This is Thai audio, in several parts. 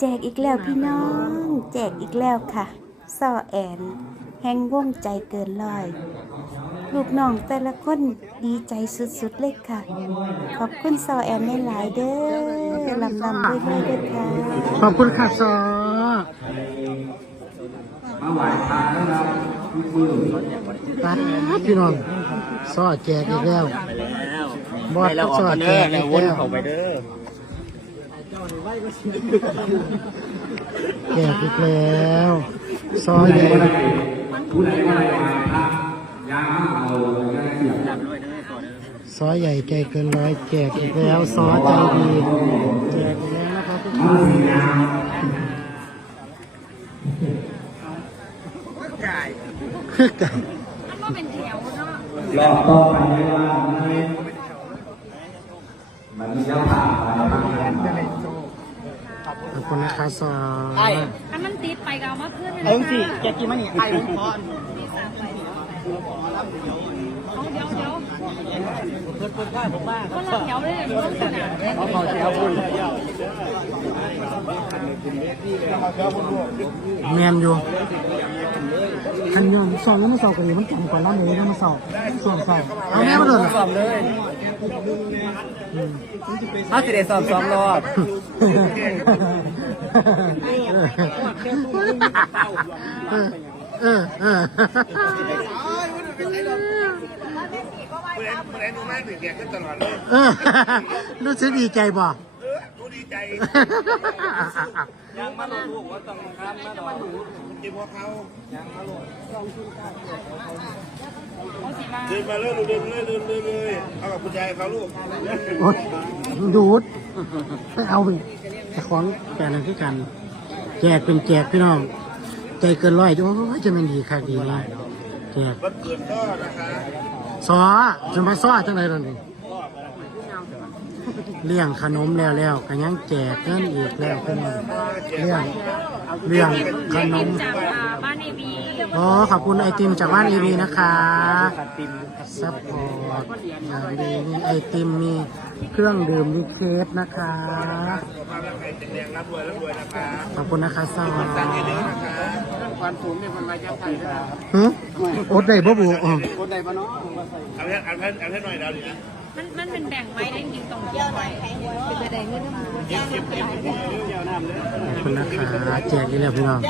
แจกอีกแล้วพี่น้อง แจกอีกแล้วค่ะซ่อแอนแห่งวงใจเกินร้อย ลูกน้องแต่ละคนดีใจสุดๆเลยค่ะ ขอบคุณซอแอนหลายๆเด้อลำลำด้วยด้วยด้วยค่ะ ขอบคุณค่ะซอมาไหวทานแล้วเรามือปัดพี่น้องซอแจกอีกแล้วไปแล้วบอสให้เราออกกันเด้อแล้ว แจกอีกแล้วซอใหญ่ผู้ใดว่าอะไรมาพระยาเอาแล้วก็เสียบจับด้วยเด้อก่อนเด้อซอใหญ่ใจเกินร้อยแจกอีกแล้วซอใจดีแจกอีกแล้วนะครับทุกคเอานสียาวไก่รอบต่อไปไม่ว่าไม่มันมีเจ้าผ่าอะไรบ้าง ขอบ คุณนะคะซออันมันติดไปกับเอามาเพื่อนเลยเอิ้งนะสิคะแกกินมันนี่ไอ้ผมพรเอาเดี๋ยวเดี๋ยวเพิ่นเพิ่นว่าผมว่าคนละแถวเลยเรื่องขนาดเอาเขาสิเอาคุณแมนอยู่คันยอมสองแล้วมาสอบกันเลยมันจังกว่าน้ำเลยแล้วมาสอบสอบสอบเอาแม่มาโดนสอบเลย เขาสิได้สอบสองรอบเออเออเออเมื่อไหร่หนูแม่ถึงแกก็ตลอดเลยรู้สึกดีใจบ่ดูดีใจ ยังมาลงลูกว่าต้องทำมาลงจิบหัวเขาเขาสิมาเดินมาเลยลูกเดินเลยเดินเลยเลยเอากับคุณยายเขาลูกโอ๊ยดูดไปเอาไปแต่ของแกนั่นคือกัน แจกเป็นแจกพี่น้อง ใจเกินร้อยโอ้ยจะไม่ดีค่ะดีนะแจกวันเกิดก็นะคะซอจะมาซอจังไรล่ะนี่ เลี้ยงขนมแล้วแล้วก็ยังแจกเงินอีกแล้วพี่น้องเลี้ยงเลี้ยงขนม จากอ่าบ้านเอวีอ๋อขอบคุณไอติมจากบ้านเอวีนะคะซัพพอร์ตอย่างดีมีไอติมมีเครื่องดื่มมีเค้กนะคะสุขภาพร่างกายแข็งแรงร่ำรวยร่ำรวยนะคะขอบคุณนะคะซอตังค์เยอะๆนะคะความสูงเนี่ยมันมาจากไทยนะฮึอดได้บ่บุอ๋อ คนใดบ่เนาะเอาให้เอาให้เอาให้หน่อยดาวดิ มันมันเป็นแบ่งไว้ได้จริงตรงเที่ยวไว้เป็นไปได้เงินมาเก็บเก็บเก็บเก็บขอบคุณนะคะแจกอีกแล้วพี่น้อง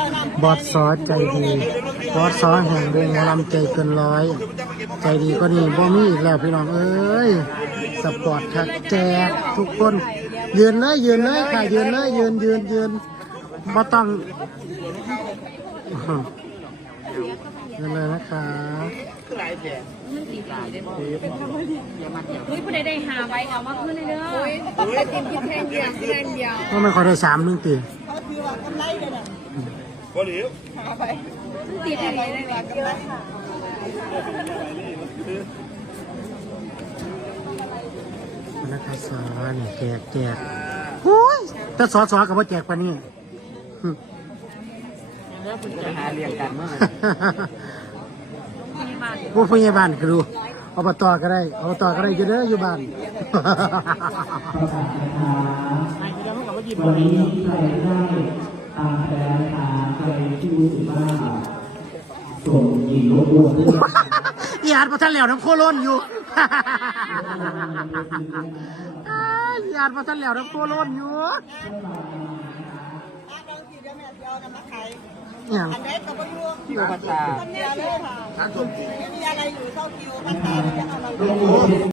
บอสซอสใจดี บอสซอสแห่งวงหมอลำใจเกินร้อย ใจดีก็นี่บ่มีอีกแล้วพี่น้องเอ้ย สปอร์ตครับแจกทุกคน ยืนเลยยืนเลยค่ะยืนเลยยืนยืนยืนบ่ต้อง ยืนเลยนะคะมันติดหลายได้บ่เฮ้ยผู้ใดได้หาไว้เอามาเพื่อนเลยเด้อไอติมกินแค่เดียวแค่เดียวก็ไม่ค่อยได้สามหนึ่งตีก็เหลียวมันติดอะไรได้ไหมนะคะสอนี่แจกแจกโอ้ยแต่สอสอกับว่าแจกปาน นี้จะหาเรียงกันเมื่อไหร่มีบ้านผู้พยาบาลก็ดูอบตก็ได้อบตก็ได้อยู่เด้ออยู่บ้านวันนี้ใครได้ตามแสดงตาใครที่รู้สึกว่าส่งยิงรบกวนยาดประทันแล้วน้ำโคล้นอยู่ยาดประทันแล้วน้ำโคล้นอยู่ อย่างคิวพัตตาลงโ